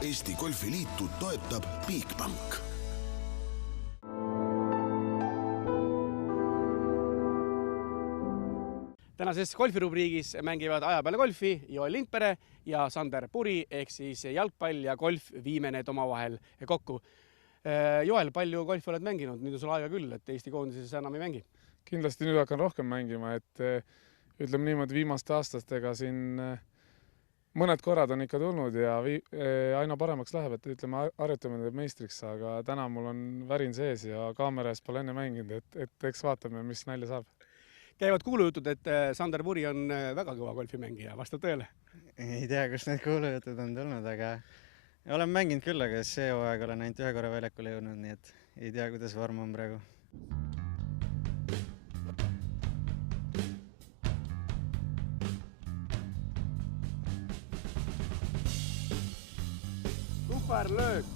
Eesti Golfiliitu toetab Bigbank. Tänases golfirubriigis mängivad aja peale golfi Joel Lindpere ja Sander Puri ehk siis jalgpall ja golf viime need omavahel kokku. Joel, palju golfi oled mänginud? Nüüd on sul aega küll, et Eesti koondises enam ei mängi. Kindlasti nüüd hakkan rohkem mängima, et ütleme niimoodi viimaste aastastega siin mõned korrad on ikka tulnud ja aina paremaks läheb, et ütleme harjutamine teeb meistriks, aga täna mul on värin sees ja kaamera ees pole enne mänginud, et eks vaatame, mis nalja saab. Käivad kuulujutud, et Sander Puri on väga kõva golfimängija, vastab tõele? Ei tea, kus need kuulujutud on tulnud, aga olen mänginud küll, aga see hooaeg olen ainult ühe korra väljakule jõudnud, nii et ei tea, kuidas vorm on praegu. Super löök,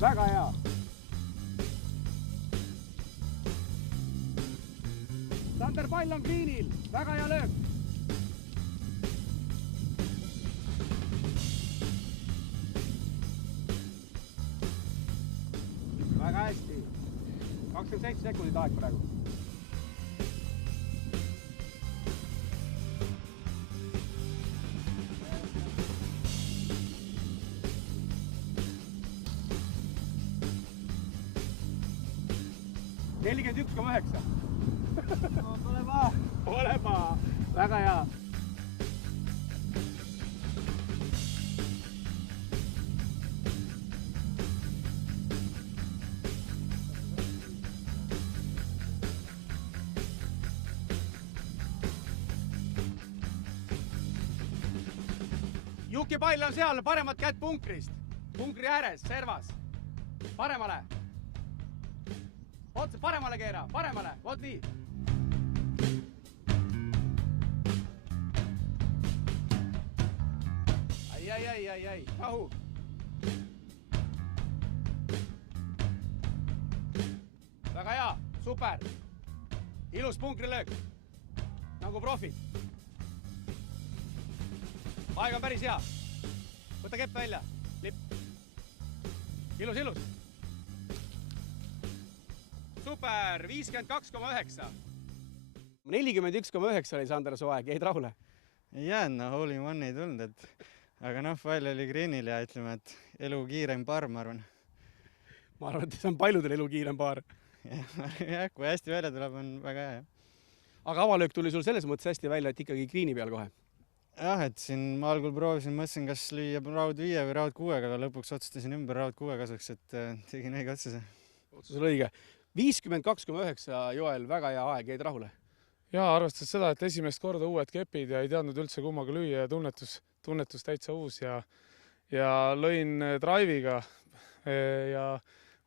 väga hea. Sander, pall on greenil, väga hea löök. Väga hästi. 27 sekundit aeg praegu. Ole maa. Väga hea. Juki pall on seal, paremat kätt punkrist. Punkri ääres, servas. Paremale. Otse, paremale keera, paremale. Vot nii. Ai, rahu. Väga hea, super. Ilus punkrilöök. Nagu profid. Aeg on päris hea. Võta kepp välja. Lipp. Ilus. Super, 52,9. 41,9 oli Sander su aeg, jäid rahule? Ei jäänud, hole in one ei tulnud, aga pall oli greenil ja ütleme, et elu kiirem paar, ma arvan. Ma arvan, et see on paljudel elu kiirem paar. Jah, kui hästi välja tuleb, on väga hea. Aga avalöök tuli sul selles mõttes hästi välja, et ikkagi greeni peal kohe. Jah, et siin ma algul proovisin, mõtlesin, kas lüüa raud 5 või raud 6, aga lõpuks otsustasin ümber raud 6 kasuks, et tegin õige otsuse. Otsus oli õige. 52,9 Joel, väga hea aeg, jäid rahule? Jaa, arvestades seda, et esimest korda uued kepid ja ei teadnud üldse kummaga lüüa ja tunnetus täitsa uus ja lõin drive'iga ja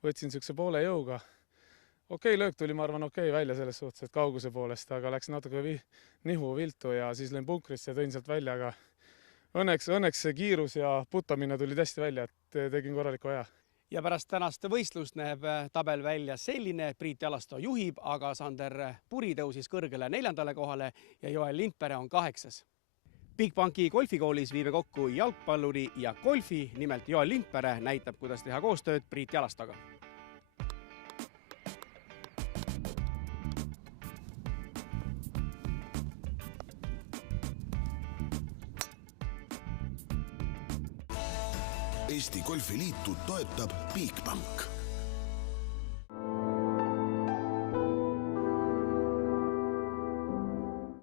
võtsin sükse poole jõuga. Okei, löök tuli, ma arvan, välja selles suhtes, et kauguse poolest, aga läks natuke nihu viltu ja siis lõin punkrisse ja tõin sealt välja, aga õnneks see kiirus ja putamine tuli hästi välja, et tegin korraliku aja. Ja pärast tänast võistlust näeb tabel välja selline, Priit Jalasto juhib, aga Sander Puri tõusis kõrgele 4. kohale ja Joel Lindpere on 8. Bigbanki golfikoolis viime kokku jalgpalluri ja golfi, nimelt Joel Lindpere näitab, kuidas teha koostööd Priit Jalastoga. Eesti Golfiliitu toetab Bigbank.